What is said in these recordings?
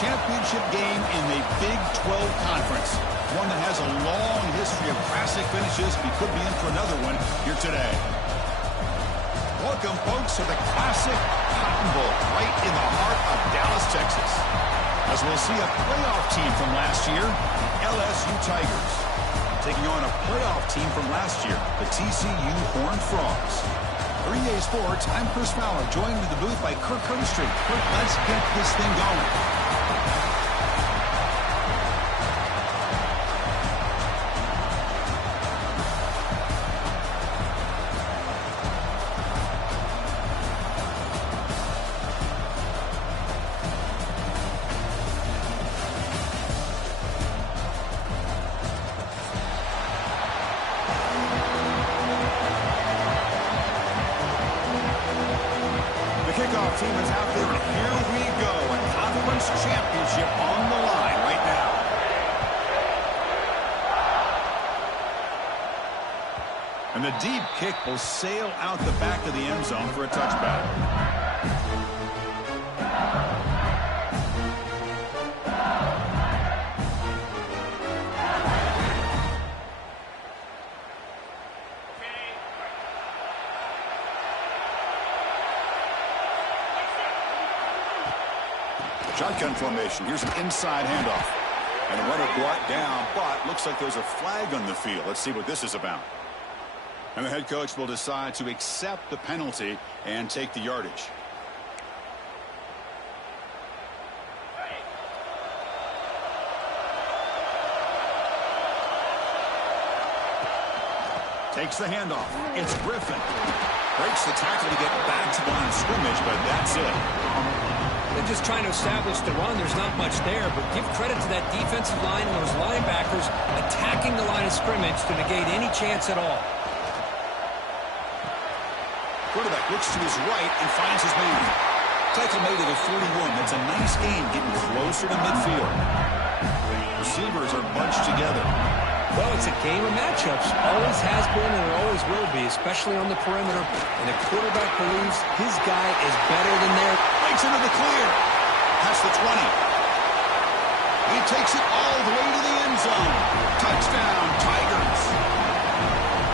championship game in the Big 12 Conference. One that has a long history of classic finishes. We could be in for another one here today. Welcome, folks, to the classic Cotton Bowl right in the heart of Dallas, Texas. As we'll see a playoff team from last year, LSU Tigers, taking on a playoff team from last year, the TCU Horned Frogs. 3A Sports, I'm Chris Fowler, joined in the booth by Kirk Herbstreit. Kirk, let's get this thing going. Kickoff team is out there, and here we go. A conference championship on the line right now. And the deep kick will sail out the back of the end zone for a touchback. Shotgun formation. Here's an inside handoff. And a runner brought down, but looks like there's a flag on the field. Let's see what this is about. And the head coach will decide to accept the penalty and take the yardage. Takes the handoff. It's Griffin. Breaks the tackle to get back to the line of scrimmage, but that's it. They're just trying to establish the run. There's not much there, but give credit to that defensive line and those linebackers attacking the line of scrimmage to negate any chance at all. Quarterback looks to his right and finds his man. Tackle made at a 41. That's a nice gain, getting closer to midfield. Receivers are bunched together. Well, it's a game of matchups. Always has been and it always will be, especially on the perimeter. And the quarterback believes his guy is better than theirs. Breaks into the clear. Past the 20. He takes it all the way to the end zone. Touchdown, Tigers.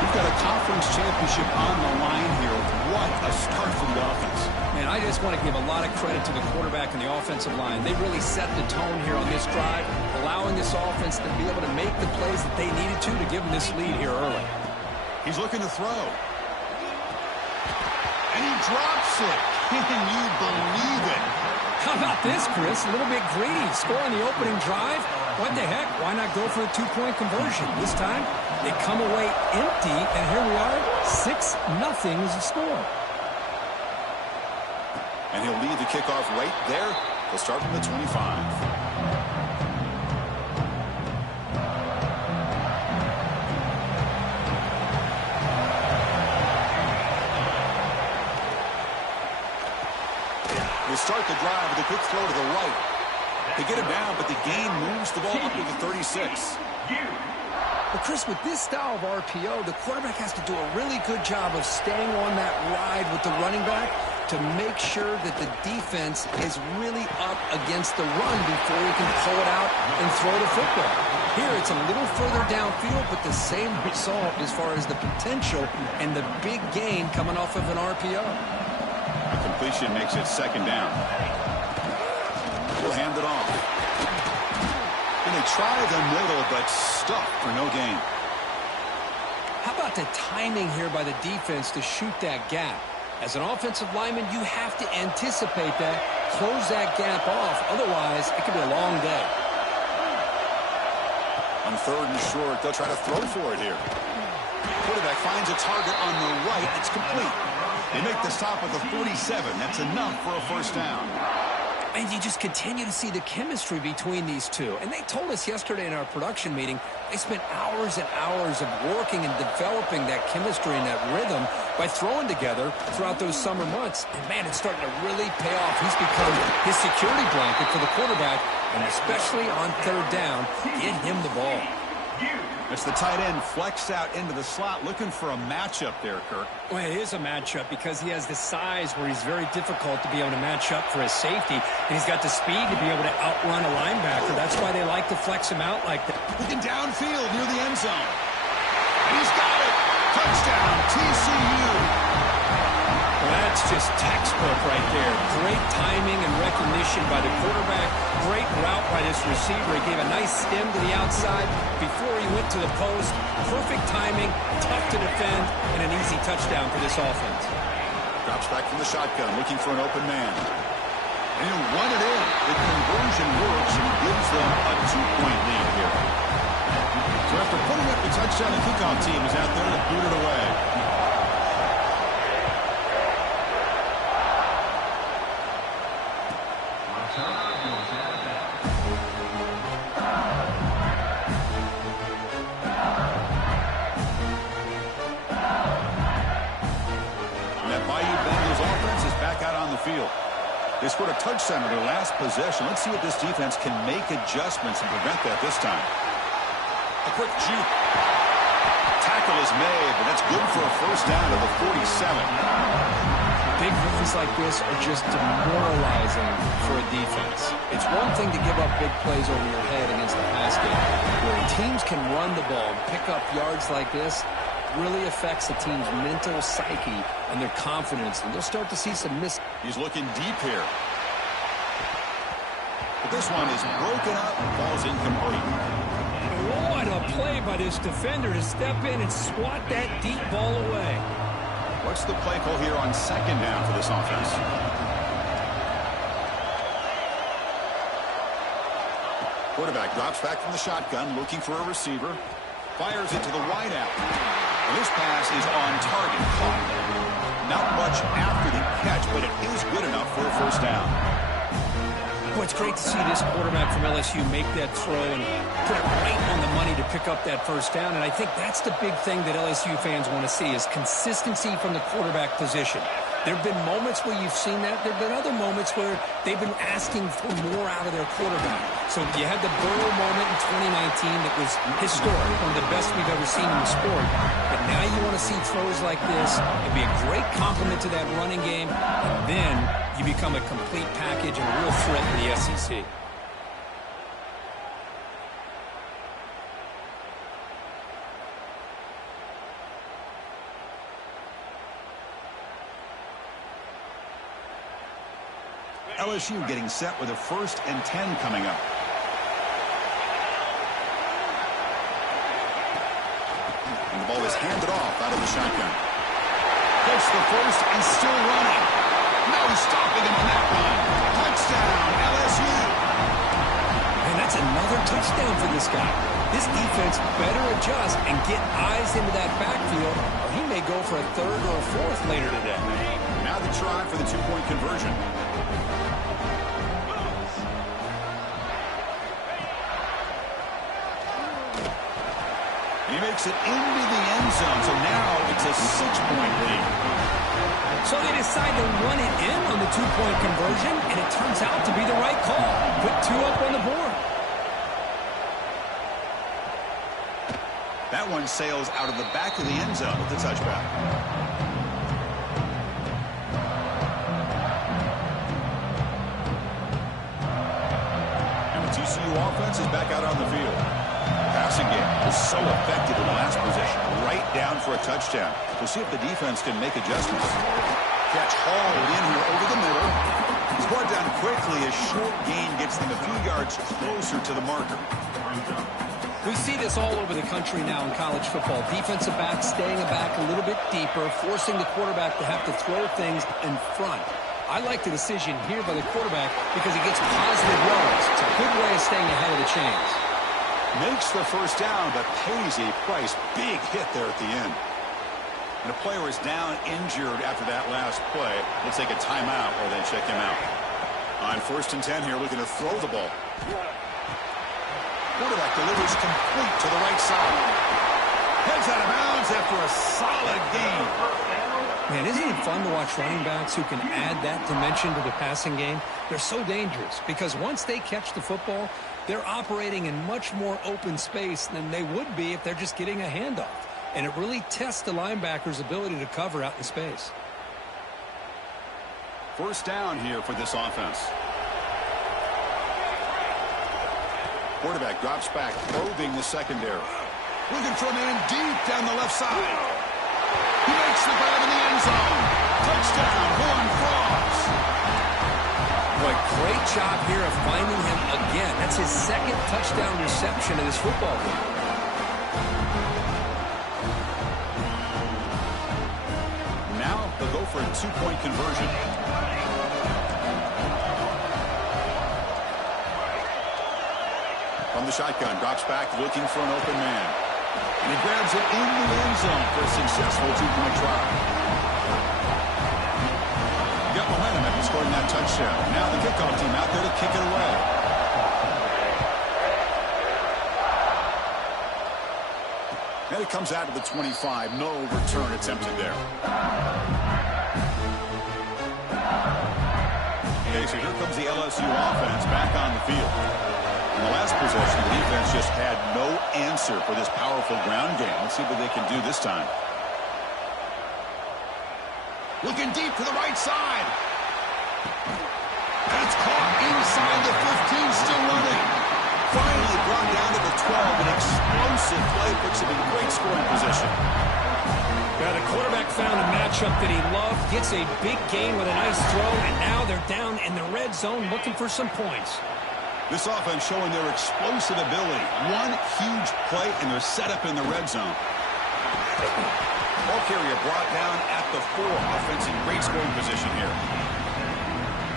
We've got a conference championship on the line here. What a start for the offense. Man, I just want to give a lot of credit to the quarterback and the offensive line. They really set the tone here on this drive, allowing this offense to be able to make the plays that they needed to give them this lead here early. He's looking to throw. And he drops it. Can you believe it? How about this, Chris? A little bit greedy. Score on the opening drive. What the heck? Why not go for a two-point conversion? This time, they come away empty, and here we are. 6-0 is the score. And he'll lead the kickoff right there. He'll start from the 25. They start the drive with a quick throw to the right. They get him down, but the gain moves the ball up to the 36. Well, Chris, with this style of RPO, the quarterback has to do a really good job of staying on that ride with the running back to make sure that the defense is really up against the run before he can pull it out and throw the football. Here, it's a little further downfield, but the same result as far as the potential and the big gain coming off of an RPO. A completion makes it second down. We'll hand it off. And they try the middle, but stuck for no gain. How about the timing here by the defense to shoot that gap? As an offensive lineman, you have to anticipate that, close that gap off. Otherwise, it could be a long day. On third and short, they'll try to throw for it here. Quarterback finds a target on the right. It's complete. They make the stop at the 47. That's enough for a first down. And you just continue to see the chemistry between these two. And they told us yesterday in our production meeting, they spent hours and hours of working and developing that chemistry and that rhythm by throwing together throughout those summer months. And, man, it's starting to really pay off. He's become his security blanket for the quarterback, and especially on third down, get him the ball. It's the tight end flexed out into the slot, looking for a matchup there, Kirk. Well, it is a matchup because he has the size where he's very difficult to be able to match up for his safety, and he's got the speed to be able to outrun a linebacker. That's why they like to flex him out like that. Looking downfield near the end zone. And he's got it. Touchdown, TCU. Well, that's just textbook right there. Great timing and recognition by the quarterback. Great route by this receiver. He gave a nice stem to the outside before he went to the post. Perfect timing, tough to defend, and an easy touchdown for this offense. Drops back from the shotgun, looking for an open man. And he'll run it in. The conversion works and gives them a 2-point lead here. So after putting up the touchdown, the kickoff team is out there to boot it away. They scored a touchdown in their last possession. Let's see if this defense can make adjustments and prevent that this time. A quick juke. Tackle is made, but that's good for a first down at the 47. Big runs like this are just demoralizing for a defense. It's one thing to give up big plays over your head against the pass game. Where teams can run the ball and pick up yards like this, really affects the team's mental psyche and their confidence, and you'll start to see some miss. He's looking deep here. But this one is broken up and falls incomplete. What a play by this defender to step in and swat that deep ball away. What's the play call here on second down for this offense? Quarterback drops back from the shotgun, looking for a receiver. Fires it to the wideout. And this pass is on target. Not much after the catch, but it is good enough for a first down. Well, it's great to see this quarterback from LSU make that throw and put it right on the money to pick up that first down. And I think that's the big thing that LSU fans want to see is consistency from the quarterback position. There have been moments where you've seen that. There have been other moments where they've been asking for more out of their quarterback. So you had the Burrow moment in 2019 that was historic, one of the best we've ever seen in the sport. But now you want to see throws like this. It'd be a great compliment to that running game. And then you become a complete package and a real threat in the SEC. LSU getting set with a 1st and 10 coming up. And the ball is handed off out of the shotgun. Gets the first and still running. No stopping him on that run. Touchdown, LSU. And that's another touchdown for this guy. This defense better adjust and get eyes into that backfield, or he may go for a 3rd or a 4th later today. Now the try for the 2-point conversion. He makes it into the end zone, so now it's a 6-point lead. So they decide to run it in on the 2-point conversion, and it turns out to be the right call. Put 2 up on the board. That one sails out of the back of the end zone with the touchback. And the TCU offense is back out on the field. Passing game was so effective in the last possession, right down for a touchdown. We'll see if the defense can make adjustments. Catch hauled in here over the middle. He's brought down quickly. A short gain gets them a few yards closer to the marker. We see this all over the country now in college football. Defensive backs staying back a little bit deeper, forcing the quarterback to have to throw things in front. I like the decision here by the quarterback because he gets positive yards. It's a good way of staying ahead of the chains. Makes the first down, but pays a price. Big hit there at the end. And a player is down injured after that last play. We'll take a timeout while they check him out. On 1st and 10 here, looking to throw the ball. Quarterback delivers complete to the right side. Heads out of bounds after a solid gain. Man, isn't it fun to watch running backs who can add that dimension to the passing game? They're so dangerous because once they catch the football, they're operating in much more open space than they would be if they're just getting a handoff. And it really tests the linebacker's ability to cover out in space. First down here for this offense. Quarterback drops back, probing the secondary. Looking for a man deep down the left side. He makes the grab in the end zone. Touchdown, Horned Frogs. Boy, great job here of finding him again. That's his second touchdown reception of this football game. Now they'll go for a two-point conversion. From the shotgun, drops back, looking for an open man. And he grabs it in the end zone for a successful two-point try. Got momentum after scoring that touchdown. Now the kickoff team out there to kick it away. And it comes out of the 25. No return attempted there. Okay, so here comes the LSU offense back on the field. In the last possession, the defense just had no answer for this powerful ground game. Let's see what they can do this time. Looking deep to the right side. And it's caught inside the 15, still running. Finally brought down to the 12. An explosive play puts him in great scoring position. Yeah, the quarterback found a matchup that he loved, gets a big gain with a nice throw, and now they're down in the red zone looking for some points. This offense showing their explosive ability. One huge play, and they're set up in the red zone. Ball carrier brought down at the 4. Offense in great scoring position here.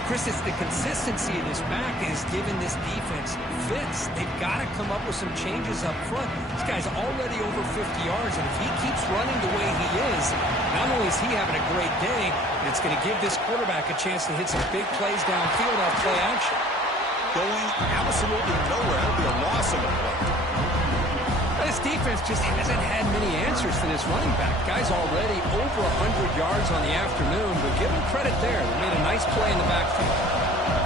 Chris, it's the consistency of this back is giving this defense fits. They've got to come up with some changes up front. This guy's already over 50 yards, and if he keeps running the way he is, not only is he having a great day, but it's going to give this quarterback a chance to hit some big plays downfield off play action. Going absolutely nowhere. That'll be a loss of a play. This defense just hasn't had many answers for this running back. Guy's already over 100 yards on the afternoon, but give him credit there. They made a nice play in the backfield.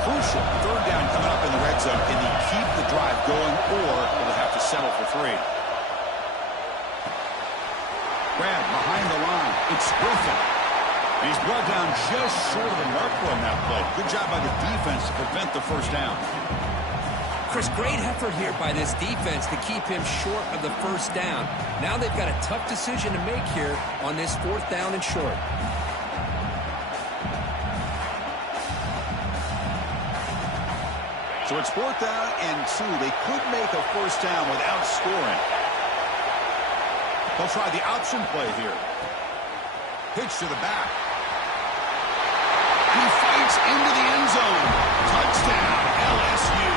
Crucial. Third down coming up in the red zone. Can he keep the drive going, or will they have to settle for 3? Grab behind the line. It's Griffin. He's brought down just short of the marker on that play. Good job by the defense to prevent the first down. Chris, great effort here by this defense to keep him short of the first down. Now they've got a tough decision to make here on this 4th down and short. So it's 4th down and 2. They could make a first down without scoring. They'll try the option play here. Pitch to the back. He fights into the end zone. Touchdown, LSU.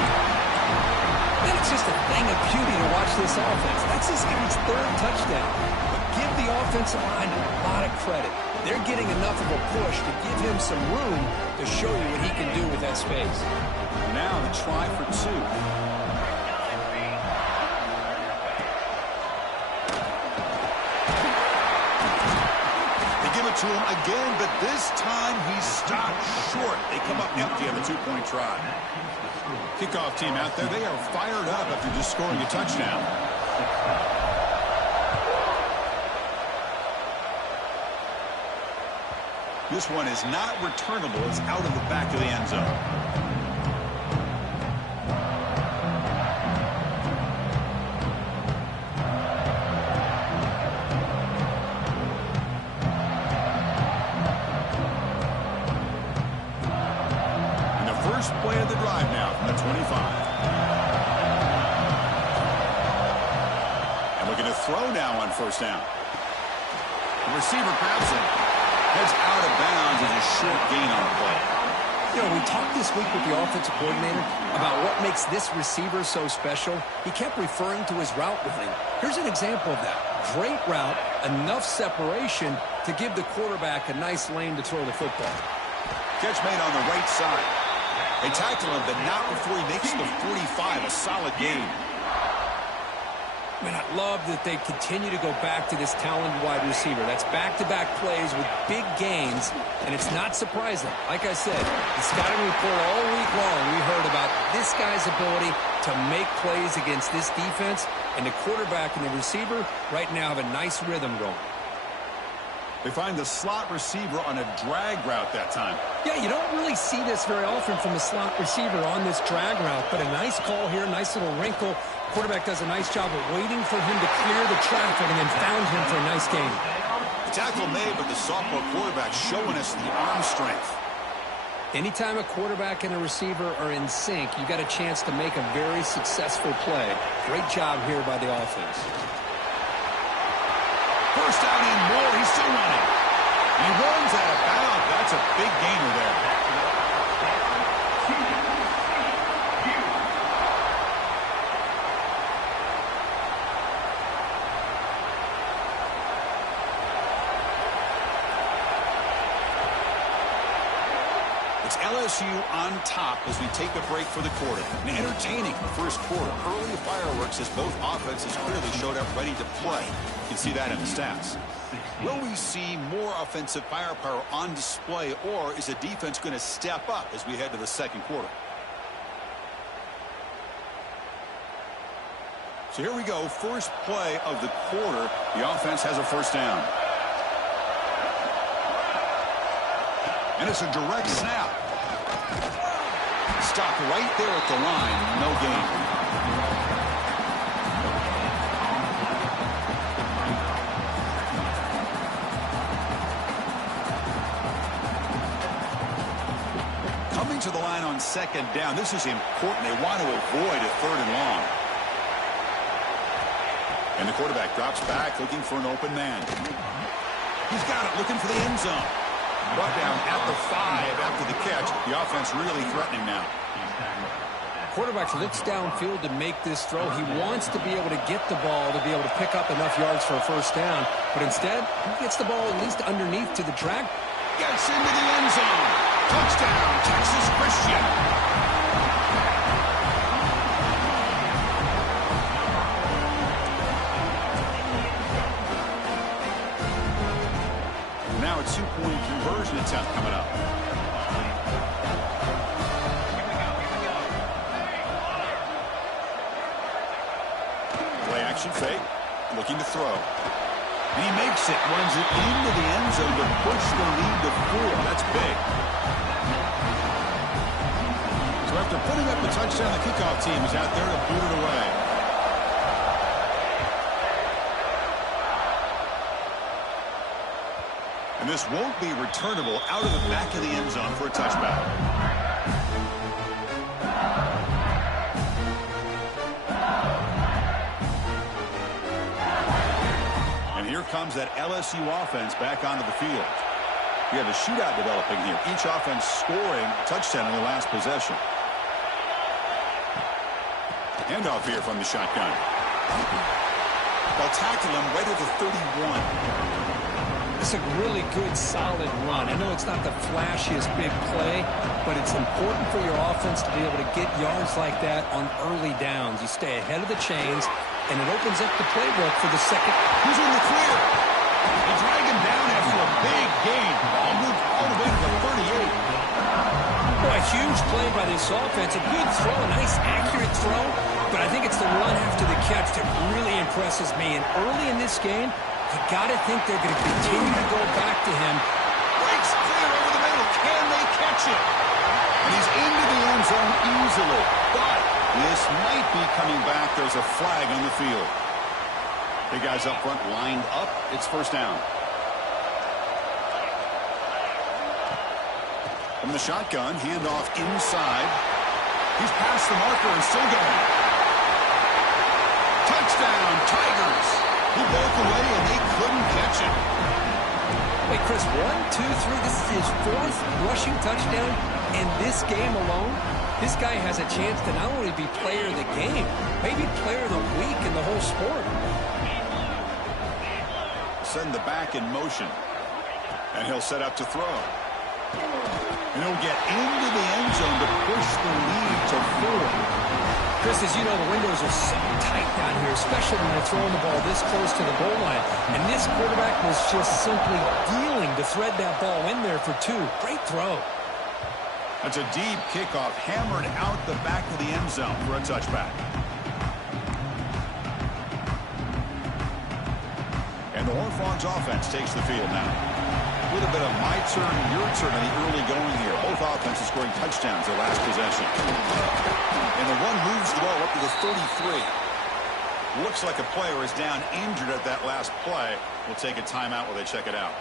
And it's just a thing of beauty to watch this offense. That's this guy's 3rd touchdown. But give the offensive line a lot of credit. They're getting enough of a push to give him some room to show you what he can do with that space. Now the try for 2. Give it to him again, but this time he's stopped short. They come up empty on the 2-point try. Kickoff team out there, they are fired up after just scoring a touchdown. This one is not returnable. It's out of the back of the end zone. Play of the drive now from the 25. And we're going to throw now on first down. The receiver grabs it. Heads out of bounds as a short gain on the play. You know, we talked this week with the offensive coordinator about what makes this receiver so special. He kept referring to his route running. Here's an example of that. Great route, enough separation to give the quarterback a nice lane to throw the football. Catch made on the right side. They tackle him, but not before he makes the 45, a solid gain. Man, I love that they continue to go back to this talented wide receiver. That's back-to-back plays with big gains, and it's not surprising. Like I said, the scouting report all week long, we heard about this guy's ability to make plays against this defense, and the quarterback and the receiver right now have a nice rhythm going. They find the slot receiver on a drag route that time. Yeah, you don't really see this very often from a slot receiver on this drag route, but a nice call here, nice little wrinkle. Quarterback does a nice job of waiting for him to clear the traffic and then found him for a nice gain. Tackle made, but the sophomore quarterback showing us the arm strength. Anytime a quarterback and a receiver are in sync, you got a chance to make a very successful play. Great job here by the offense. First down and more. He's still running. He runs out of bounds. That's a big gainer there. It's LSU on top as we take a break for the quarter. An entertaining first quarter. Early fireworks as both offenses clearly showed up ready to play. You can see that in the stats. Will we see more offensive firepower on display, or is the defense going to step up as we head to the second quarter? So here we go. First play of the quarter. The offense has a first down. And it's a direct snap. Stopped right there at the line. No gain. Coming to the line on second down. This is important. They want to avoid a third and long. And the quarterback drops back looking for an open man. He's got it, looking for the end zone. Brought down at the 5 after the catch. The offense really threatening now. Quarterback looks downfield to make this throw. He wants to be able to get the ball to be able to pick up enough yards for a first down. But instead, he gets the ball at least underneath to the track. Gets into the end zone. Touchdown, Texas Christian. Now a two-point conversion attempt coming up. Play action fake, looking to throw. And he makes it, runs it into the end zone to push the lead to 4. That's big. So after putting up the touchdown, the kickoff team is out there to boot it away. And this won't be returnable out of the back of the end zone for a touchback. And here comes that LSU offense back onto the field. We have a shootout developing here. Each offense scoring a touchdown in their last possession. Handoff here from the shotgun. They'll tackle him right at the 31. It's a really good, solid run. I know it's not the flashiest big play, but it's important for your offense to be able to get yards like that on early downs. You stay ahead of the chains, and it opens up the playbook for the second. Who's in the clear? They drag him down after a big gain. Ball moved all the way to the 38. Boy, a huge play by this offense. A good throw, a nice, accurate throw, but I think it's the run after the catch that really impresses me. And early in this game, you got to think they're going to continue to go back to him. Breaks clear over the middle. Can they catch it? And he's into the end zone easily. But this might be coming back. There's a flag on the field. The guys up front lined up. It's first down. From the shotgun, handoff inside. He's past the marker and still going. Touchdown, Tigers. He broke away, and they couldn't catch him. Wait, Chris, 1, 2, 3. This is his 4th rushing touchdown in this game alone. This guy has a chance to not only be player of the game, maybe player of the week in the whole sport. Send the back in motion. And he'll set up to throw. And he'll get into the end zone to push the lead to 4. Chris, as you know, the windows are so tight down here, especially when they're throwing the ball this close to the goal line. And this quarterback was just simply dealing to thread that ball in there for two. Great throw. That's a deep kickoff, hammered out the back of the end zone for a touchback. And the Horned Frogs offense takes the field now. A little bit of my turn, your turn in the early going here. Both offenses scoring touchdowns their last possession. And the one moves the ball up to the 33. Looks like a player is down injured at that last play. We'll take a timeout while they check it out.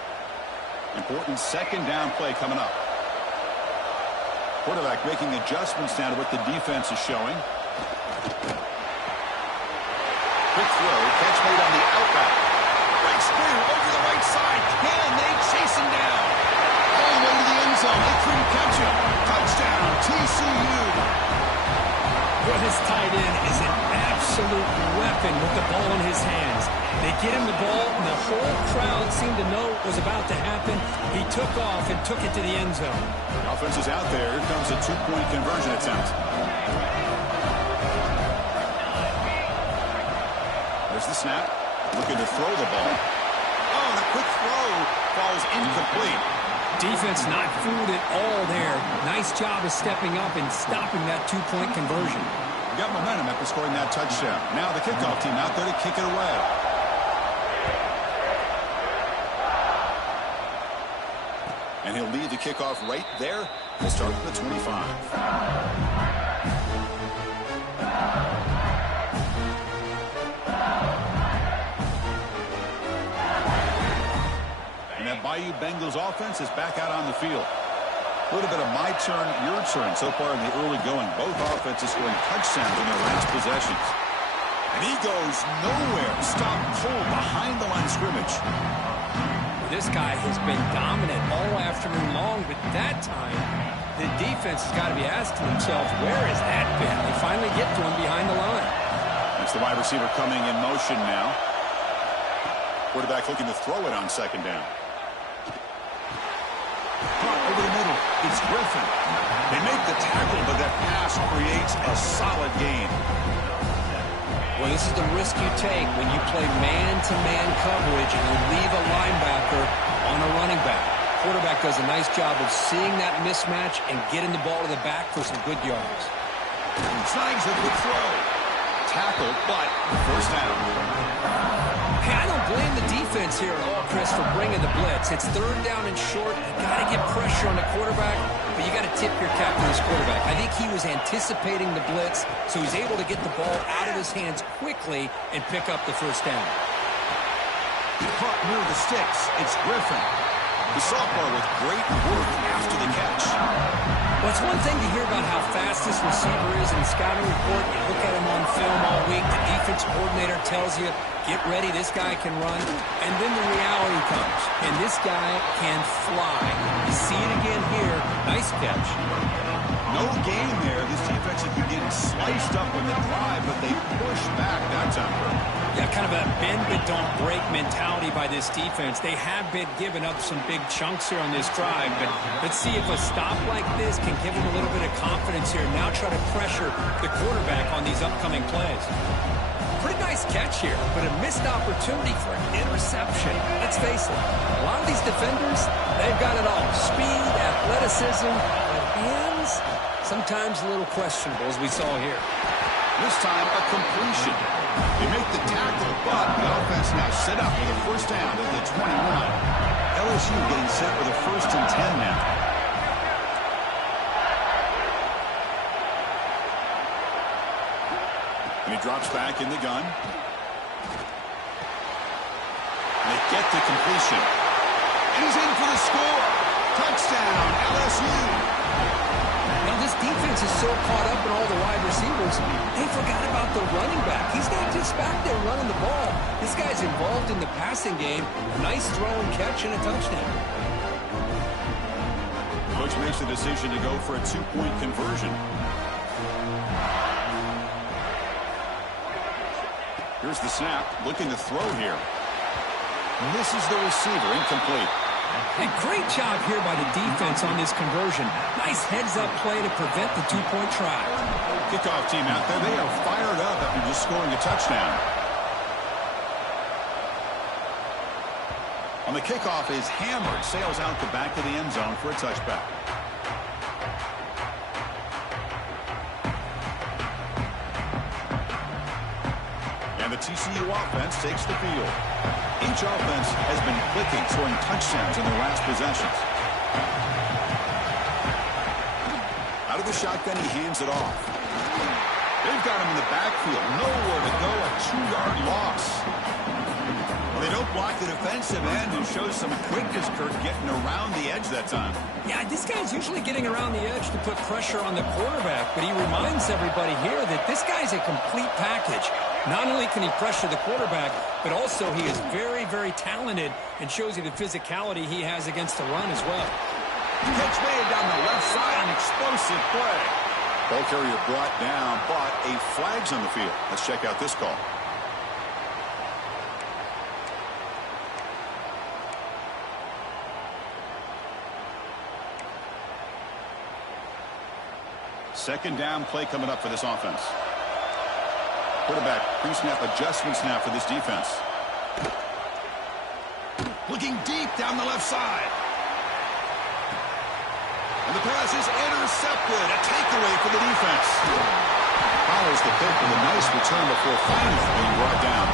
Important second down play coming up. Quarterback making adjustments now to what the defense is showing. Quick throw, catch made on the outback. Breaks through over the right side. Can they chase him down? All the way to the end zone. They couldn't catch him. Touchdown, TCU. Well, this tight end is an absolute weapon with the ball in his hands. They get him the ball, and the whole crowd seemed to know what was about to happen. He took off and took it to the end zone. The offense is out there. Here comes a two-point conversion attempt. There's the snap. Looking to throw the ball. Oh, and a quick throw falls incomplete. Defense not fooled at all there. Nice job of stepping up and stopping that two-point conversion. Got momentum after scoring that touchdown. Now the kickoff team out there to kick it away. And he'll lead the kickoff right there. We'll start at the 25. Bayou Bengals offense is back out on the field. A little bit of my turn, your turn so far in the early going. Both offenses scoring touchdowns in their last possessions. And he goes nowhere. Stop cold behind the line of scrimmage. This guy has been dominant all afternoon long, but that time the defense has got to be asking themselves, where has that been? They finally get to him behind the line. That's the wide receiver coming in motion now. Quarterback looking to throw it on second down. Caught over the middle. It's Griffin. They make the tackle, but that pass creates a solid gain. Well, this is the risk you take when you play man-to-man coverage and you leave a linebacker on a running back. Quarterback does a nice job of seeing that mismatch and getting the ball to the back for some good yards. Snags a good throw. Tackle, but first down. Hey, I don't blame the defense here at all, Chris, for bringing the blitz. It's third down and short. You got to get pressure on the quarterback, but you got to tip your cap to this quarterback. I think he was anticipating the blitz, so he's able to get the ball out of his hands quickly and pick up the first down. Caught near the sticks. It's Griffin. The sophomore with great work after the catch. Well, it's one thing to hear about how fast this receiver is in the scouting report. You look at him on film all week. The defense coordinator tells you, get ready, this guy can run. And then the reality comes, and this guy can fly. You see it again here. Nice catch. No gain there. This defense has been getting sliced up with the drive, but they push back that time. Yeah, kind of a bend-but-don't-break mentality by this defense. They have been giving up some big chunks here on this drive, but let's see if a stop like this can give them a little bit of confidence here. Now try to pressure the quarterback on these upcoming plays. Pretty nice catch here, but a missed opportunity for an interception. Let's face it, a lot of these defenders, they've got it all. Speed, athleticism, but hands, sometimes a little questionable, as we saw here. This time, a completion. They make the tackle, but the offense now set up with a first down at the 21. LSU getting set with a 1st and 10 now. And he drops back in the gun. And they get the completion. And he's in for the score. Touchdown, LSU. Now, this defense is so caught up in all the wide receivers, they forgot about the running back. He's not just back there running the ball. This guy's involved in the passing game. A nice throw and catch and a touchdown. Coach makes the decision to go for a 2-point conversion. Here's the snap, looking to throw here. Misses the receiver, incomplete. A great job here by the defense on this conversion. Nice heads-up play to prevent the 2-point try. Kickoff team out there, they are fired up after just scoring a touchdown. On the kickoff is hammered, sails out the back of the end zone for a touchback. And the TCU offense takes the field. Each offense has been clicking, scoring touchdowns in their last possessions. Out of the shotgun, he hands it off. They've got him in the backfield. Nowhere to go, a 2-yard loss. Well, they don't block the defensive end and show some quickness, Kirk, getting around the edge that time. Yeah, this guy's usually getting around the edge to put pressure on the quarterback, but he reminds everybody here that this guy's a complete package. Not only can he pressure the quarterback, but also he is very, very talented and shows you the physicality he has against the run as well. Catch made down the left side, an explosive play. Ball carrier brought down, but a flag's on the field. Let's check out this call. Second down play coming up for this offense. Quarterback pre-snap adjustments now for this defense. Looking deep down the left side. And the pass is intercepted. A takeaway for the defense. Follows the pick with a nice return before finally being brought down.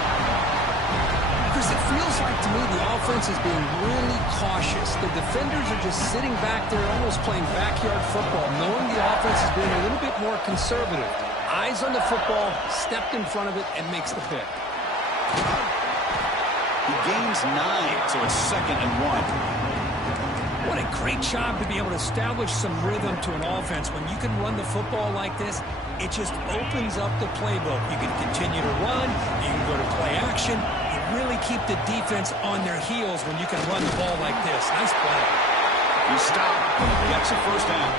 Chris, it feels like to me the offense is being really cautious. The defenders are just sitting back there almost playing backyard football, knowing the offense is being a little bit more conservative. Eyes on the football, stepped in front of it, and makes the pick. He gains 9, so it's 2nd and 1. What a great job to be able to establish some rhythm to an offense. When you can run the football like this, it just opens up the playbook. You can continue to run. You can go to play action. You really keep the defense on their heels when you can run the ball like this. Nice play. He stopped. Gets a first down.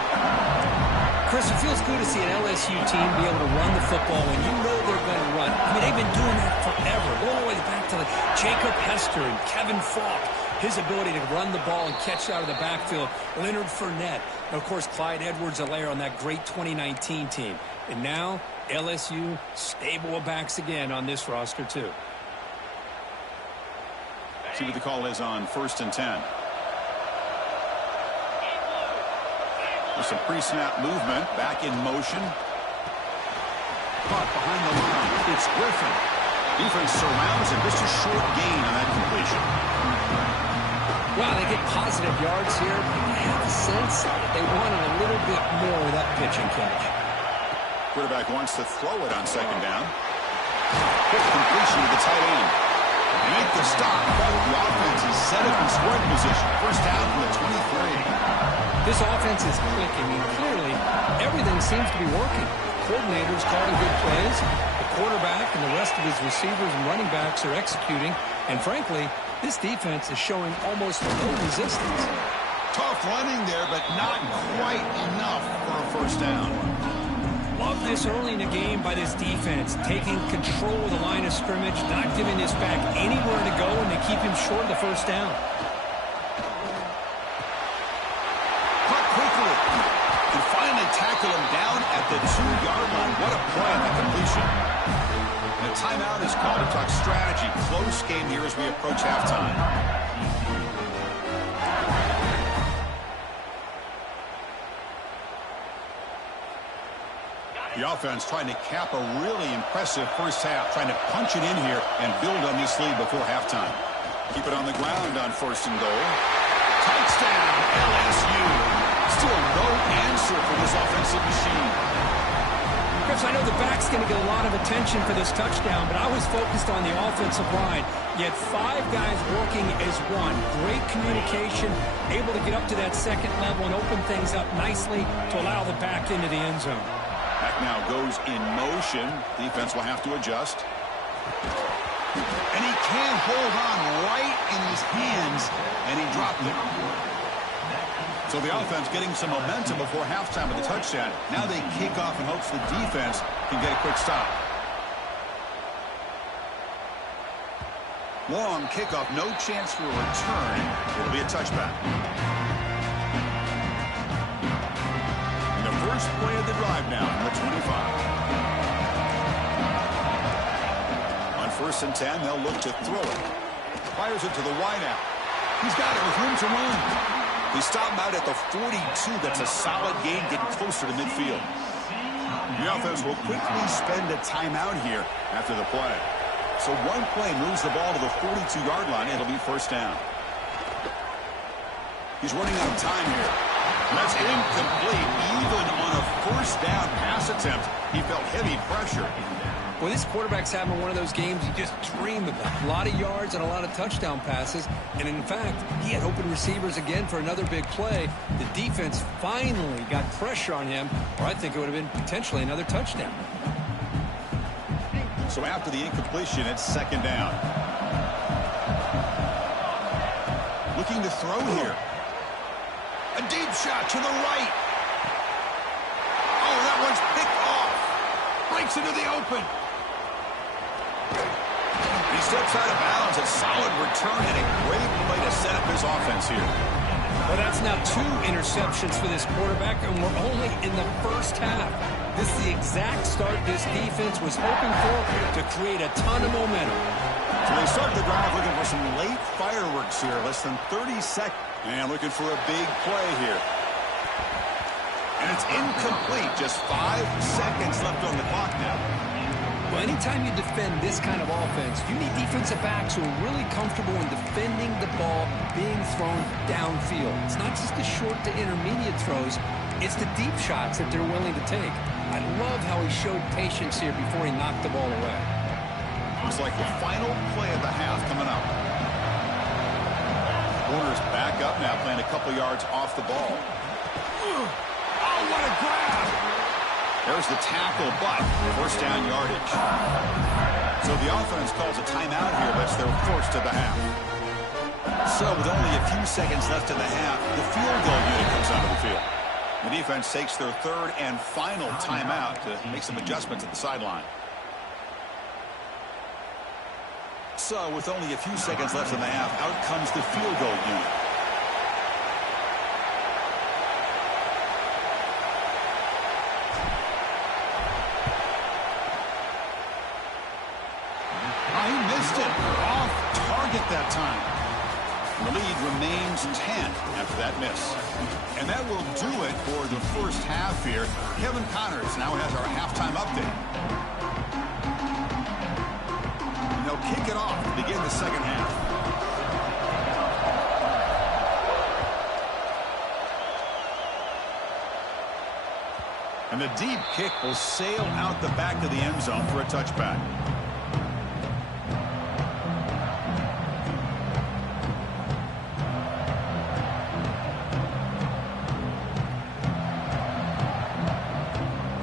Chris, it feels good to see an LSU team be able to run the football when you know they're going to run. I mean, they've been doing that forever, all the way back to Jacob Hester and Kevin Falk. His ability to run the ball and catch out of the backfield. Leonard Fournette. And, of course, Clyde Edwards-Helaire on that great 2019 team. And now, LSU, stable of backs again on this roster, too. See what the call is on 1st and 10. There's some pre-snap movement. Back in motion. Caught behind the line. It's Griffin. Defense surrounds him. Just a short gain on that completion. Wow, they get positive yards here. I have a sense they wanted a little bit more of that pitch and catch. Quarterback wants to throw it on 2nd down. Quick completion to the tight end. Make the stop. The offense is set up in scoring position. First down from the 23. This offense is clicking, and clearly everything seems to be working. Coordinators calling good plays. The quarterback and the rest of his receivers and running backs are executing. And frankly, this defense is showing almost no resistance. Tough running there, but not quite enough for a first down. Love this early in the game by this defense, taking control of the line of scrimmage, not giving this back anywhere to go, and they keep him short of the first down. Cut quickly. And finally tackle him down at the 2-yard line. What a play on the completion. And a timeout is called to talk strategy. Close game here as we approach halftime. The offense trying to cap a really impressive first half, trying to punch it in here and build on this lead before halftime. Keep it on the ground on 1st and goal. Touchdown, LSU. Still no answer for this offensive machine. Chris, I know the back's going to get a lot of attention for this touchdown, but I was focused on the offensive line. You had 5 guys working as one. Great communication, able to get up to that 2nd level and open things up nicely to allow the back into the end zone. Back now goes in motion. Defense will have to adjust. And he can't hold on right in his hands, and he dropped it. So the offense getting some momentum before halftime with the touchdown. Now they kick off in hopes the defense can get a quick stop. Long kickoff, no chance for a return. It'll be a touchback. And the first play of the drive now from the 25. On 1st and 10, they'll look to throw it. Fires it to the wideout. He's got it with room to run. He stopped out at the 42. That's a solid gain, getting closer to midfield. The offense will quickly spend a timeout here after the play. So one play moves the ball to the 42-yard line. It'll be first down. He's running out of time here. And that's incomplete. Even on a first down pass attempt, he felt heavy pressure. Well, this quarterback's having one of those games you just dream about. A lot of yards and a lot of touchdown passes. And in fact, he had open receivers again for another big play. The defense finally got pressure on him, or I think it would have been potentially another touchdown. So after the incompletion, it's second down. Looking to throw here. A deep shot to the right. Oh, that one's picked off. Breaks into the open. He steps out of bounds. A solid return and a great play to set up his offense here. Well, that's now 2 interceptions for this quarterback, and we're only in the first half. This is the exact start this defense was hoping for to create a ton of momentum. So they start the drive looking for some late fireworks here. Less than 30 seconds. And looking for a big play here. And it's incomplete. Just 5 seconds left on the clock now. Well, anytime you defend this kind of offense, you need defensive backs who are really comfortable in defending the ball being thrown downfield. It's not just the short to intermediate throws. It's the deep shots that they're willing to take. I love how he showed patience here before he knocked the ball away. Looks like the final play of the half coming up. Warner's back up now, playing a couple yards off the ball. Oh, what a grab! There's the tackle, but first down yardage. So the offense calls a timeout here. That's their first of the half. So with only a few seconds left in the half, the field goal unit comes onto the field. The defense takes their third and final timeout to make some adjustments at the sideline. So with only a few seconds left in the half, out comes the field goal unit. Oh, he missed it. Off target that time. The lead remains 10 after that miss. And that will do it for the first half here. Kevin Connors now has our halftime update. Kick it off to begin the second half. And the deep kick will sail out the back of the end zone for a touchback.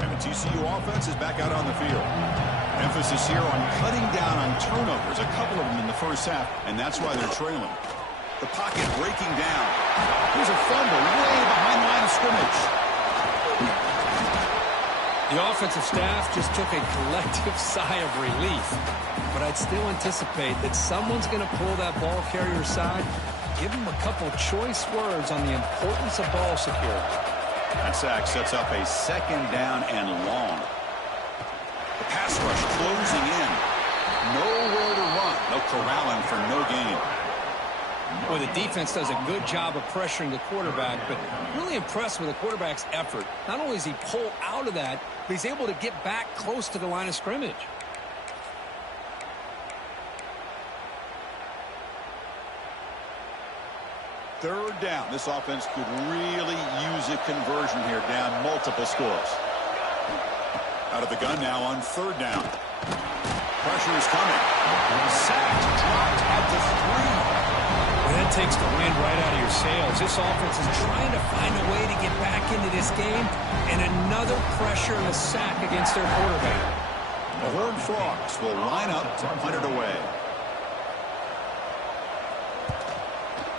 And the TCU offense is back out on the field. Emphasis here on cutting down on turnovers, a couple of them in the first half, and that's why they're trailing. The pocket breaking down. Here's a fumble way behind the line of scrimmage. The offensive staff just took a collective sigh of relief, but I'd still anticipate that someone's going to pull that ball carrier aside, give him a couple choice words on the importance of ball security. That sack sets up a second down and long. The pass rush closing in. Nowhere to run. No corralling for no gain. Well, the defense does a good job of pressuring the quarterback, but really impressed with the quarterback's effort. Not only does he pull out of that, but he's able to get back close to the line of scrimmage. Third down. This offense could really use a conversion here, down multiple scores. Out of the gun now on third down. Pressure is coming. Sacked, dropped at the 3. Well, that takes the wind right out of your sails. This offense is trying to find a way to get back into this game, and another pressure and a sack against their quarterback. The Horned Frogs will line up to punt it away.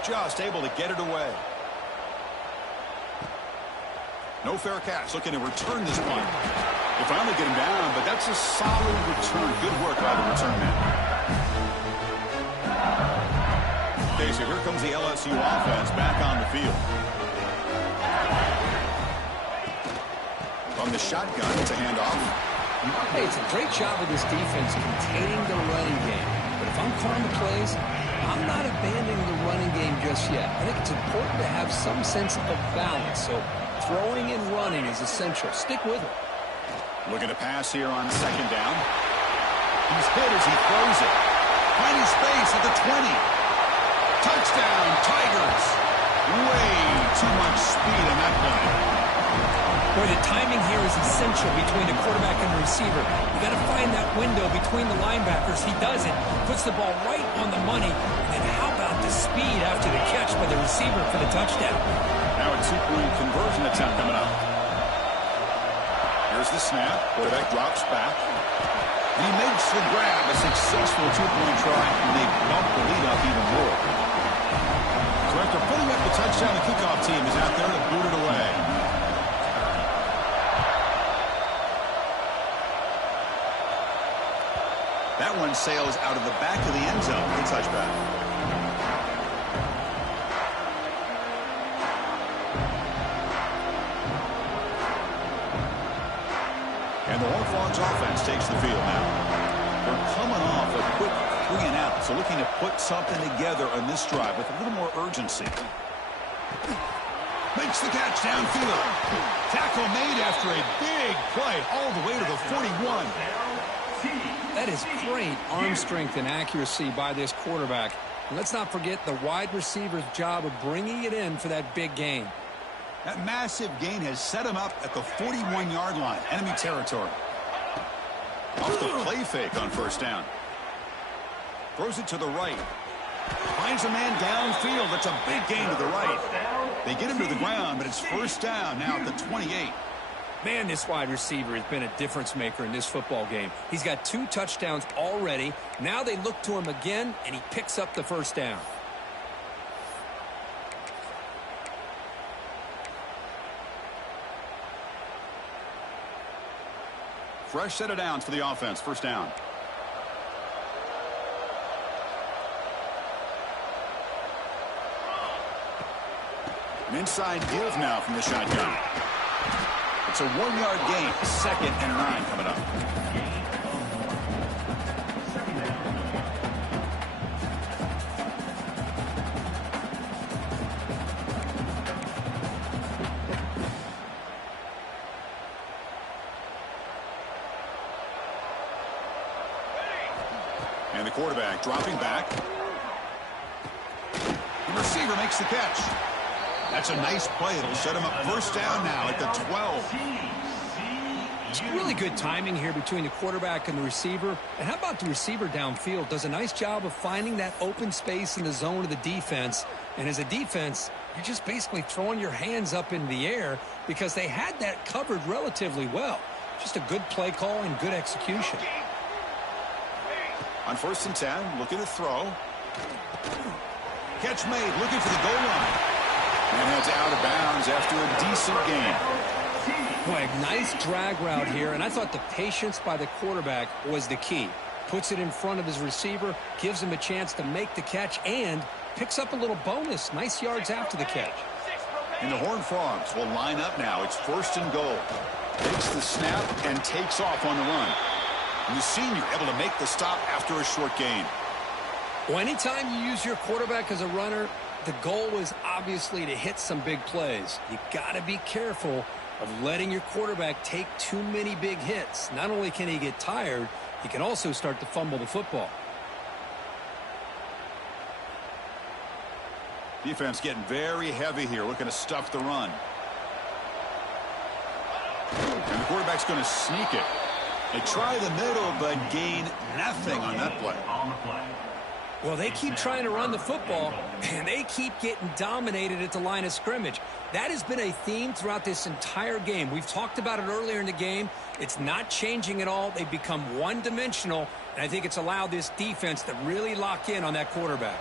Just able to get it away. No fair catch. Looking to return this punt. They finally get him down, but that's a solid return. Good work by the return man. Okay, so here comes the LSU offense back on the field. From the shotgun, it's a handoff. Hey, it's a great job of this defense containing the running game. But if I'm calling the plays, I'm not abandoning the running game just yet. I think it's important to have some sense of balance. So throwing and running is essential. Stick with it. Looking to pass here on second down. He's hit as he throws it. Finding space at the 20. Touchdown, Tigers. Way too much speed in that play. Boy, the timing here is essential between the quarterback and the receiver. You got to find that window between the linebackers. He does it, puts the ball right on the money. And how about the speed after the catch by the receiver for the touchdown? Now a two-point conversion attempt coming up. Here's the snap. Quarterback drops back. And he makes the grab. A successful two-point try, and they bump the lead up even more. So after putting up the touchdown, the kickoff team is out there to boot it away. That one sails out of the back of the end zone for the touchback. And the Horned Frogs offense takes the field now. They're coming off a quick 3-and-out, so looking to put something together on this drive with a little more urgency. Makes the catch downfield. Tackle made after a big play all the way to the 41. That is great arm strength and accuracy by this quarterback. And let's not forget the wide receiver's job of bringing it in for that big gain. That massive gain has set him up at the 41-yard line, enemy territory. Off the play fake on first down. Throws it to the right. Finds a man downfield. That's a big gain to the right. They get him to the ground, but it's first down now at the 28. Man, this wide receiver has been a difference maker in this football game. He's got 2 touchdowns already. Now they look to him again, and he picks up the first down. Fresh set of downs for the offense. First down. An inside give now from the shotgun. It's a 1-yard gain. 2nd and 9 coming up. And the quarterback dropping back. The receiver makes the catch. That's a nice play. It'll set him up first down now at the 12. It's really good timing here between the quarterback and the receiver. And how about the receiver downfield? Does a nice job of finding that open space in the zone of the defense. And as a defense, you're just basically throwing your hands up in the air because they had that covered relatively well. Just a good play call and good execution. On 1st and 10, looking to throw. Catch made, looking for the goal line. And heads out of bounds after a decent gain. Boy, nice drag route here, and I thought the patience by the quarterback was the key. Puts it in front of his receiver, gives him a chance to make the catch, and picks up a little bonus. Nice yards after the catch. And the Horned Frogs will line up now. It's 1st and goal. Takes the snap and takes off on the run. And the senior able to make the stop after a short gain. Well, anytime you use your quarterback as a runner, the goal is obviously to hit some big plays. You got to be careful of letting your quarterback take too many big hits. Not only can he get tired, he can also start to fumble the football. Defense getting very heavy here, looking to stuff the run. And the quarterback's going to sneak it. They try the middle, but gain nothing on that play. Well, they keep trying to run the football, and they keep getting dominated at the line of scrimmage. That has been a theme throughout this entire game. We've talked about it earlier in the game. It's not changing at all. They've become one-dimensional, and I think it's allowed this defense to really lock in on that quarterback.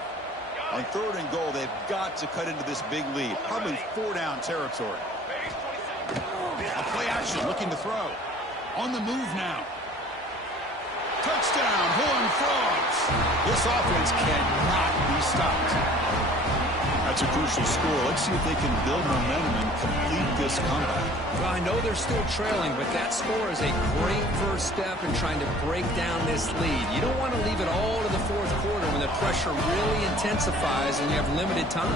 On 3rd and goal, they've got to cut into this big lead. Probably 4-down territory. A play action, looking to throw. On the move now. Touchdown, Horned Frogs. This offense cannot be stopped. That's a crucial score. Let's see if they can build momentum and complete this comeback. Well, I know they're still trailing, but that score is a great first step in trying to break down this lead. You don't want to leave it all to the 4th quarter when the pressure really intensifies and you have limited time.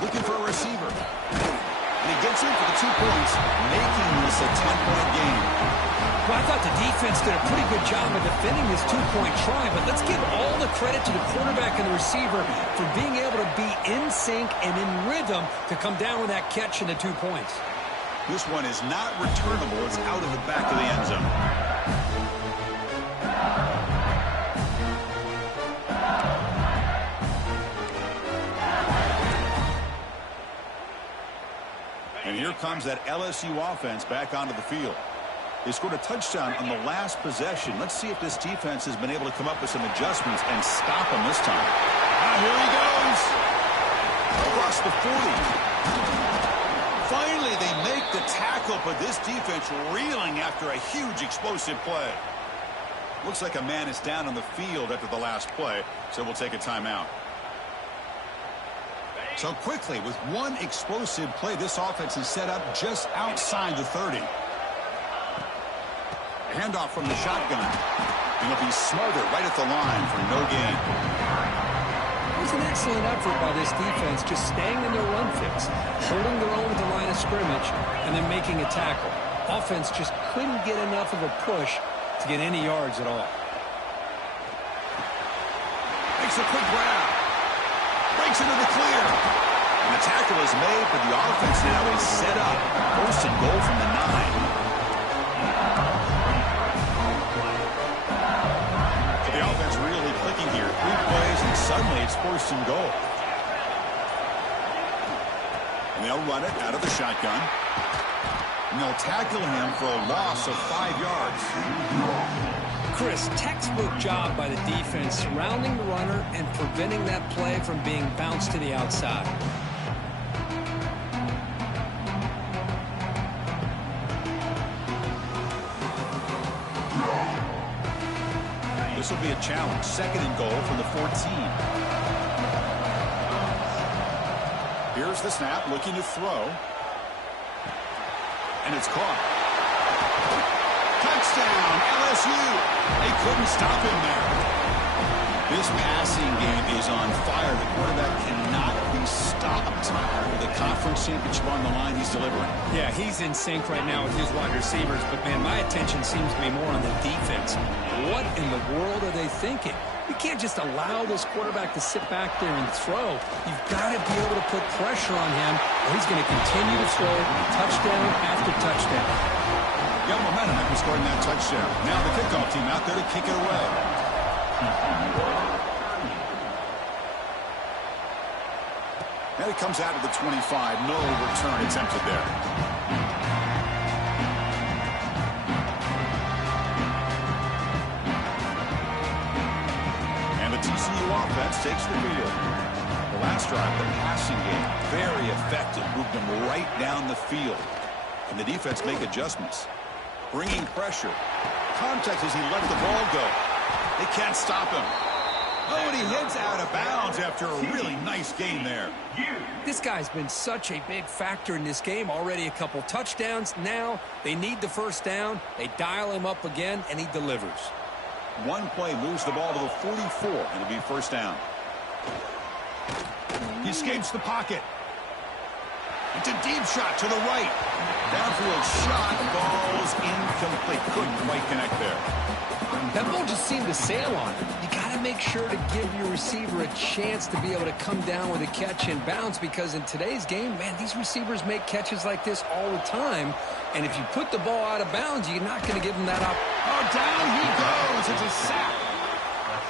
Looking for a receiver. And he gets in for the 2 points, making this a 10-point game. Well, I thought the defense did a pretty good job of defending this 2-point try, but let's give all the credit to the quarterback and the receiver for being able to be in sync and in rhythm to come down with that catch and the 2 points. This one is not returnable. It's out of the back of the end zone. And here comes that LSU offense back onto the field. They scored a touchdown on the last possession. Let's see if this defense has been able to come up with some adjustments and stop them this time. Here he goes. Across the 40. Finally, they make the tackle, but this defense reeling after a huge explosive play. Looks like a man is down on the field after the last play, so we'll take a timeout. So quickly, with one explosive play, this offense is set up just outside the 30. Handoff from the shotgun. And it'll be smothered right at the line for no gain. It was an excellent effort by this defense, just staying in their run fix, holding their own at the line of scrimmage, and then making a tackle. Offense just couldn't get enough of a push to get any yards at all. Makes a quick grab. Breaks into the clear. And the tackle is made, but the offense now is set up. First and goal from the 9. So the offense really clicking here. 3 plays, and suddenly it's first and goal. And they'll run it out of the shotgun. And they'll tackle him for a loss of 5 yards. Chris, textbook job by the defense surrounding the runner and preventing that play from being bounced to the outside. This will be a challenge. Second and goal from the 14. Here's the snap, looking to throw. And it's caught. Touchdown, LSU. They couldn't stop him there. This passing game is on fire. The quarterback cannot be stopped. With the conference championship on the line, he's delivering. Yeah, he's in sync right now with his wide receivers, but, man, my attention seems to be more on the defense. What in the world are they thinking? You can't just allow this quarterback to sit back there and throw. You've got to be able to put pressure on him, or he's going to continue to throw touchdown after touchdown. Got momentum after scoring that touchdown. Now the kickoff team out there to kick it away. And it comes out of the 25. No return attempted there. And the TCU offense takes the field. The last drive, the passing game, very effective. Moved them right down the field. And the defense make adjustments. Bringing pressure. Contact as he let the ball go. They can't stop him. Oh, and he heads out of bounds after a really nice game there. This guy's been such a big factor in this game. Already a couple touchdowns. Now they need the first down. They dial him up again, and he delivers. One play moves the ball to the 44, and it'll be first down. He escapes the pocket. It's a deep shot to the right. Downfield shot, ball's incomplete. Couldn't quite connect there. That ball just seemed to sail on him. You got to make sure to give your receiver a chance to be able to come down with a catch and bounce, because in today's game, man, these receivers make catches like this all the time. And if you put the ball out of bounds, you're not going to give them that up. Oh, down he goes. It's a sack.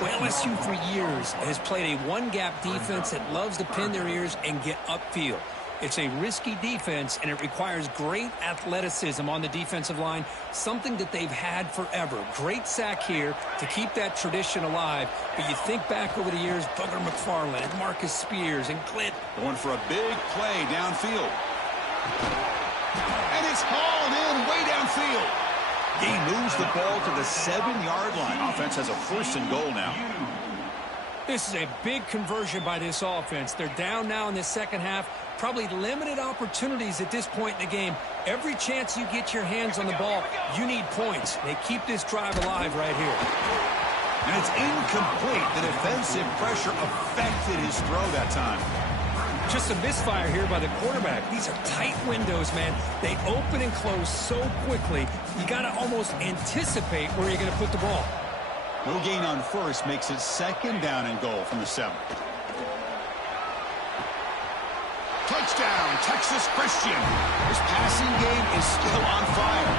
Well, LSU for years has played a one-gap defense that loves to pin their ears and get upfield. It's a risky defense, and it requires great athleticism on the defensive line, something that they've had forever. Great sack here to keep that tradition alive. But you think back over the years, Booger McFarland and Marcus Spears and Clint. Going for a big play downfield. And it's hauled in way downfield. He moves the ball to the 7-yard line. Offense has a first and goal now. This is a big conversion by this offense. They're down now in the second half. Probably limited opportunities at this point in the game. Every chance you get your hands on the ball, you need points. They keep this drive alive right here. And it's incomplete. The defensive pressure affected his throw that time. Just a misfire here by the quarterback. These are tight windows, man. They open and close so quickly, you got to almost anticipate where you're going to put the ball. No gain on first makes it second down and goal from the 7. Touchdown, Texas Christian. His passing game is still on fire.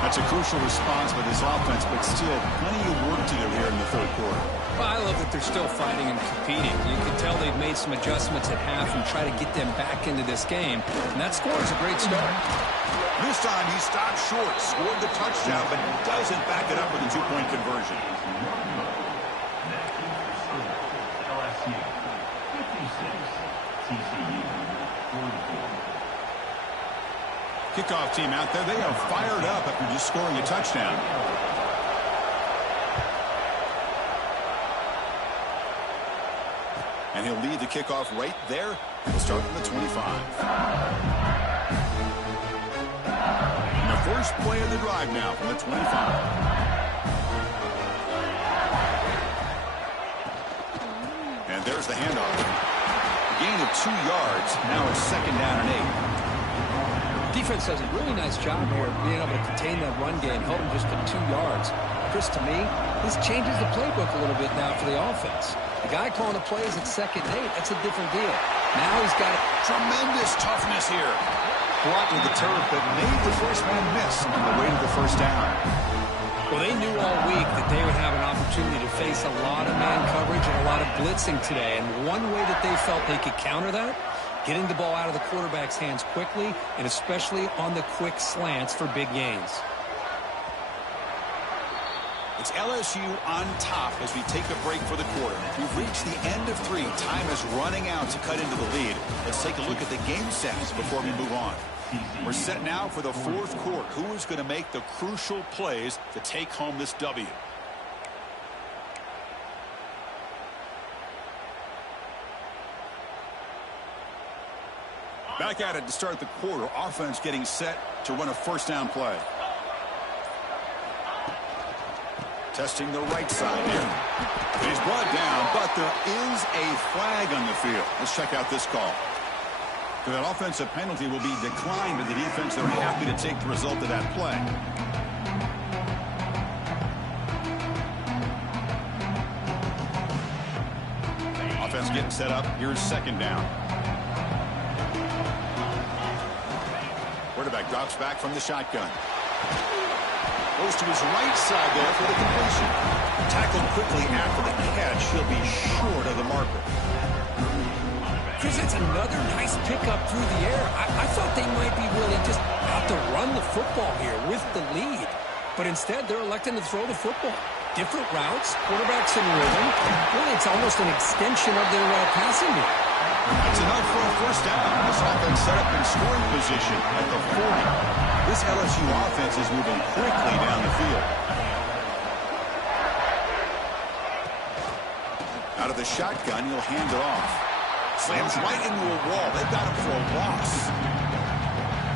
That's a crucial response by this offense, but still plenty of work to do here in the third quarter. Well, I love that they're still fighting and competing. You can tell they've made some adjustments at half and try to get them back into this game. And that score is a great start. This time he stopped short, scored the touchdown, but doesn't back it up with a 2-point conversion. LSU 56, TCU 44. Kickoff team out there, they are fired up after just scoring a touchdown. And he'll lead the kickoff right there. He'll start from the 25. And the first play of the drive now from the 25. And there's the handoff. A gain of 2 yards. Now it's second down and 8. Defense does a really nice job here being able to contain that run game, help them just to 2 yards. Chris, to me, this changes the playbook a little bit now for the offense. The guy calling the plays at second and 8, that's a different deal. Now he's got tremendous toughness here. Blocked with the turf, but made the first man miss on the way to the first down. Well, they knew all week that they would have an opportunity to face a lot of man coverage and a lot of blitzing today. And one way that they felt they could counter that, getting the ball out of the quarterback's hands quickly, and especially on the quick slants for big gains. It's LSU on top as we take a break for the quarter. We've reached the end of 3. Time is running out to cut into the lead. Let's take a look at the game stats before we move on. We're set now for the fourth quarter. Who is going to make the crucial plays to take home this W? Back at it to start the quarter. Offense getting set to run a first down play. Testing the right side here. He's brought down, but there is a flag on the field. Let's check out this call. That offensive penalty will be declined by the defense. They're happy to take the result of that play. Offense getting set up. Here's second down. Quarterback drops back from the shotgun. Goes to his right side there for the completion. Tackled quickly after the catch. He'll be short of the marker. Chris, it's another nice pickup through the air. I thought they might be really just out to run the football here with the lead. But instead, they're electing to throw the football. Different routes, quarterbacks in rhythm. Really, it's almost an extension of their passing game. That's enough for a first down. This offense set up in scoring position at the 40. This LSU offense is moving quickly down the field. Out of the shotgun, he'll hand it off. Slams right into a wall. They've got him for a loss.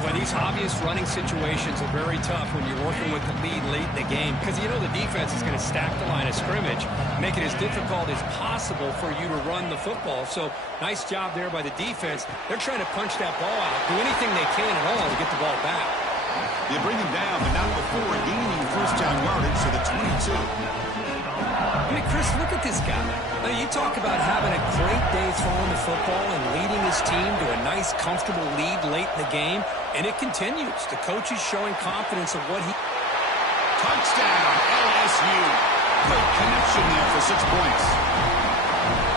Well, these obvious running situations are very tough when you're working with the lead late in the game because you know the defense is going to stack the line of scrimmage, make it as difficult as possible for you to run the football. So nice job there by the defense. They're trying to punch that ball out, do anything they can at all to get the ball back. They bring him down, but not before gaining first down yardage to the 22. I mean, Chris, look at this guy. Now, you talk about having a great day throwing the football and leading his team to a nice, comfortable lead late in the game, and it continues. The coach is showing confidence of what he... Touchdown, LSU. Good connection there for 6 points.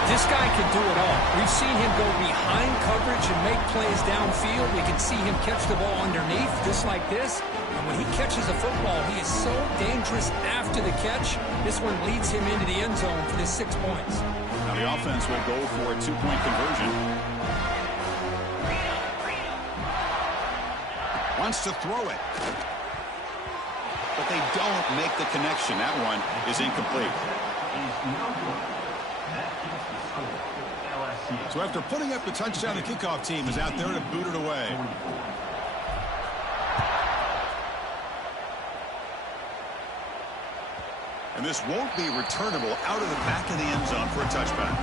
This guy can do it all. We've seen him go behind coverage and make plays downfield. We can see him catch the ball underneath, just like this. And when he catches a football, he is so dangerous after the catch. This one leads him into the end zone for the 6 points. Now the offense will go for a 2-point conversion. Wants to throw it. But they don't make the connection. That one is incomplete. That keeps the score. LSU. So after putting up the touchdown, the kickoff team is out there to boot it away. 44. And this won't be returnable out of the back of the end zone for a touchback.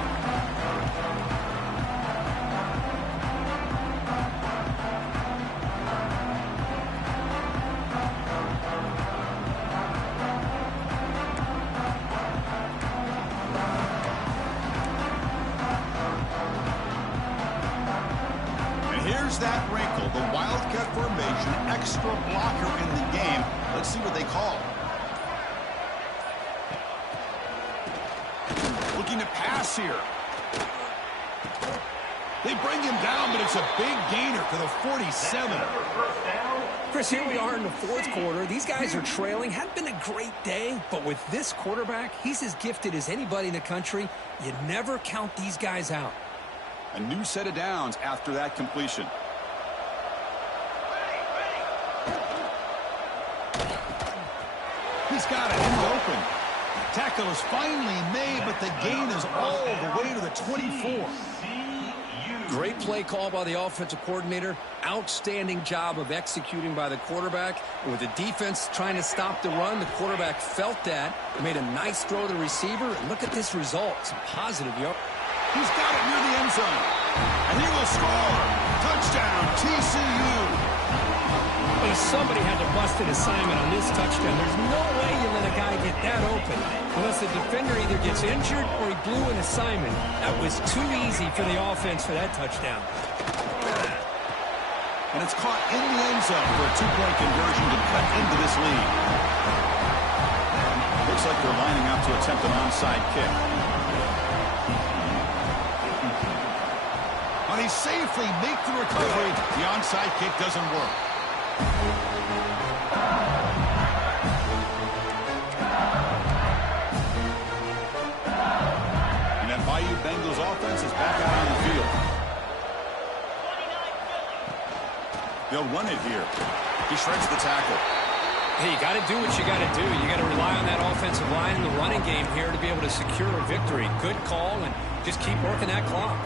And here's that wrinkle, the Wildcat formation, extra blocker in the game. Let's see what they call. Looking to pass here. They bring him down, but it's a big gainer to the 47. Chris, here we are in the fourth quarter. These guys are trailing. Hadn't been a great day, but with this quarterback, he's as gifted as anybody in the country. You never count these guys out. A new set of downs after that completion. He's got it in the open. Tackle is finally made, but the gain is all the way to the 24. Great play call by the offensive coordinator. Outstanding job of executing by the quarterback. And with the defense trying to stop the run, the quarterback felt that. Made a nice throw to the receiver. And look at this result. Some positive yard. He's got it near the end zone. And he will score. Touchdown, TCU. Hey, somebody had to bust an assignment on this touchdown. There's no way you let a guy get that open unless the defender either gets injured or he blew an assignment. That was too easy for the offense for that touchdown. And it's caught in the end zone for a two-point conversion to cut into this lead. Looks like they're lining up to attempt an onside kick. Well, they safely make the recovery. The onside kick doesn't work. And that Bayou Bengals offense is back out on the field. They'll run it here. He shreds the tackle. Hey, you got to do what you got to do. You got to rely on that offensive line in the running game here to be able to secure a victory. Good call, and just keep working that clock.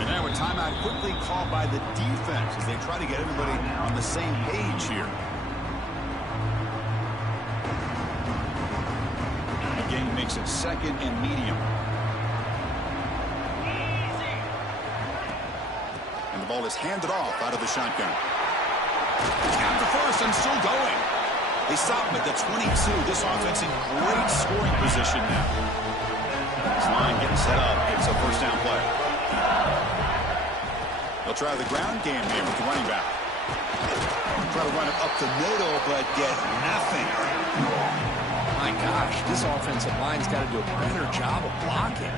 And now a timeout quickly called by the defense as they try to get everybody on the same page here. The game makes it second and medium. And the ball is handed off out of the shotgun. Count to first and still going. They stop him at the 22. This offense in great scoring position now. This line getting set up. It's a first down play. They'll try the ground game here with the running back. Try to run it up the middle, but get nothing. My gosh, this offensive line's got to do a better job of blocking.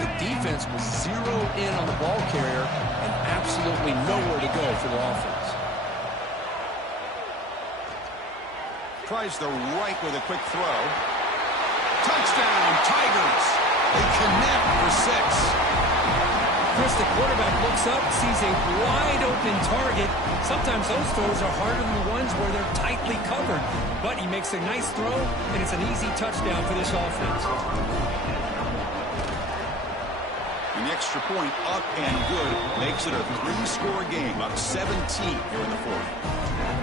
The defense will zero in on the ball carrier and absolutely nowhere to go for the offense. Tries the right with a quick throw. Touchdown, Tigers. They connect for 6. Chris, the quarterback looks up, sees a wide-open target. Sometimes those throws are harder than the ones where they're tightly covered. But he makes a nice throw, and it's an easy touchdown for this offense. An extra point up and good makes it a 3-score game, up 17 here in the fourth.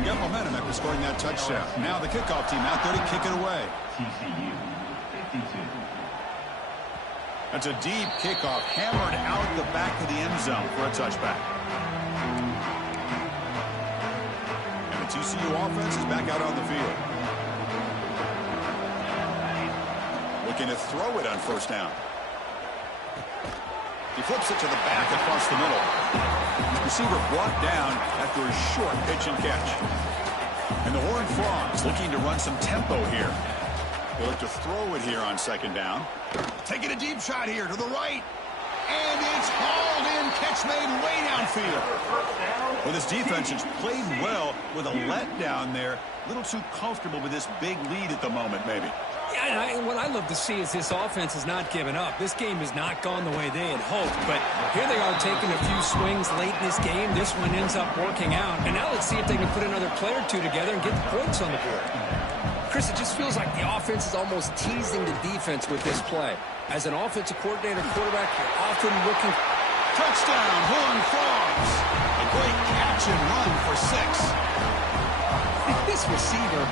You got momentum after scoring that touchdown. Now the kickoff team out there to kick it away. TCU, 52. That's a deep kickoff, hammered out the back of the end zone for a touchback. And the TCU offense is back out on the field. Looking to throw it on first down. He flips it to the back across the middle. Receiver brought down after a short pitch and catch. And the Horned Frogs looking to run some tempo here. They look to throw it here on second down. Taking a deep shot here to the right. And it's hauled in. Catch made way downfield. Well, this defense has played well with a letdown there. A little too comfortable with this big lead at the moment, maybe. Yeah, and what I love to see is this offense has not given up. This game has not gone the way they had hoped, but here they are taking a few swings late in this game. This one ends up working out, and now let's see if they can put another play or two together and get the points on the board. Chris, it just feels like the offense is almost teasing the defense with this play. As an offensive coordinator, quarterback, you're often looking. Touchdown, Horned Frogs. A great catch and run for 6. This receiver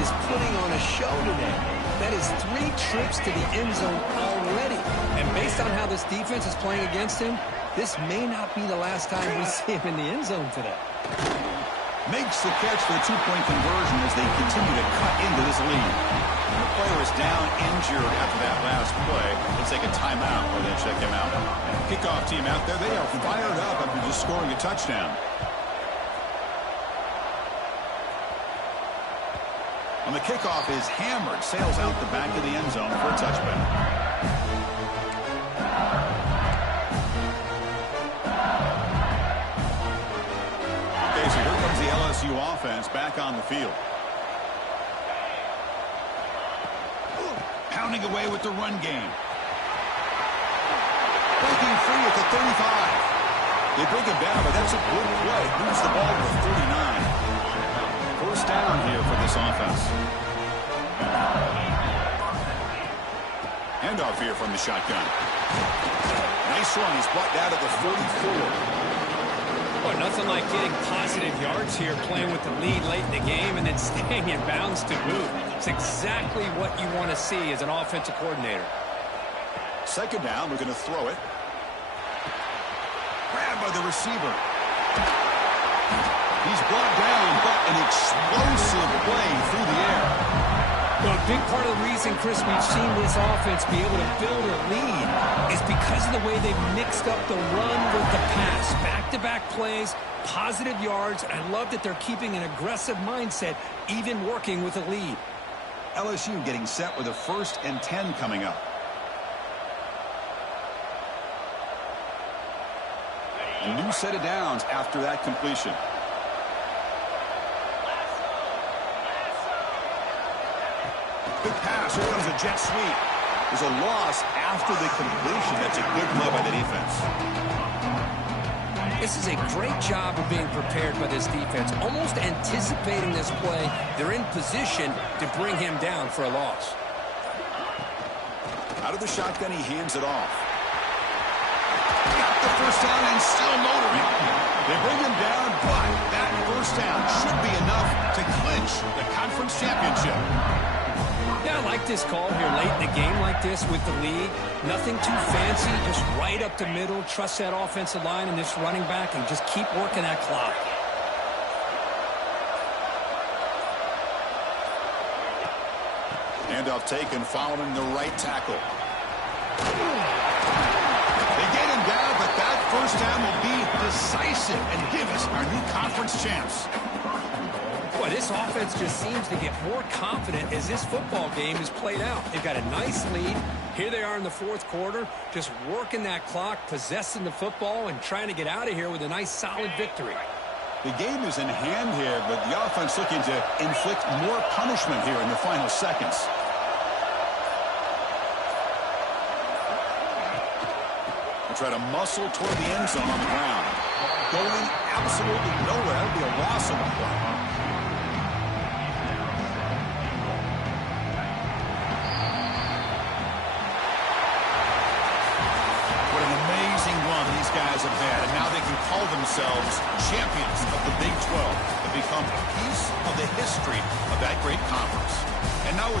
is putting on a show today. That is 3 trips to the end zone already. And based on how this defense is playing against him, this may not be the last time we see him in the end zone today. Makes the catch for the 2-point conversion as they continue to cut into this lead. The player is down injured after that last play. Let's take a timeout while they check him out. Kickoff team out there. They are fired up after just scoring a touchdown. On the kickoff is hammered. Sails out the back of the end zone for a touchback. Okay, so here comes the LSU offense back on the field. Pounding away with the run game. Breaking free at the 35. They break him down, but that's a good play. Moves the ball to the 39. First down here for this offense. Handoff here from the shotgun. Nice run. He's brought down to the 44. Well, nothing like getting positive yards here, playing with the lead late in the game and then staying in bounds to boot. It's exactly what you want to see as an offensive coordinator. Second down, we're going to throw it. Grabbed by the receiver. He's brought down, but an explosive play through the air. Well, a big part of the reason, Chris, we've seen this offense be able to build a lead is because of the way they've mixed up the run with the pass. Back-to-back plays, positive yards, and I love that they're keeping an aggressive mindset, even working with a lead. LSU getting set with a 1st and 10 coming up. A new set of downs after that completion. Big pass. Here comes a jet sweep. There's a loss after the completion. That's a good play by the defense. This is a great job of being prepared by this defense, almost anticipating this play. They're in position to bring him down for a loss. Out of the shotgun, he hands it off. Got the first down and still motoring. They bring him down, but that first down should be enough to clinch the conference championship. Yeah, I like this call here late in the game like this with the lead. Nothing too fancy, just right up the middle. Trust that offensive line and this running back and just keep working that clock. Handoff taken following the right tackle. They get him down, but that first down will be decisive and give us our new conference champs. Boy, this offense just seems to get more confident as this football game is played out. They've got a nice lead. Here they are in the 4th quarter, just working that clock, possessing the football, and trying to get out of here with a nice, solid victory. The game is in hand here, but the offense looking to inflict more punishment here in the final seconds. They try to muscle toward the end zone on the ground. Going absolutely nowhere. That would be a loss on the play. Guys have had, and now they can call themselves champions of the Big 12 and become a piece of the history of that great conference. And now with the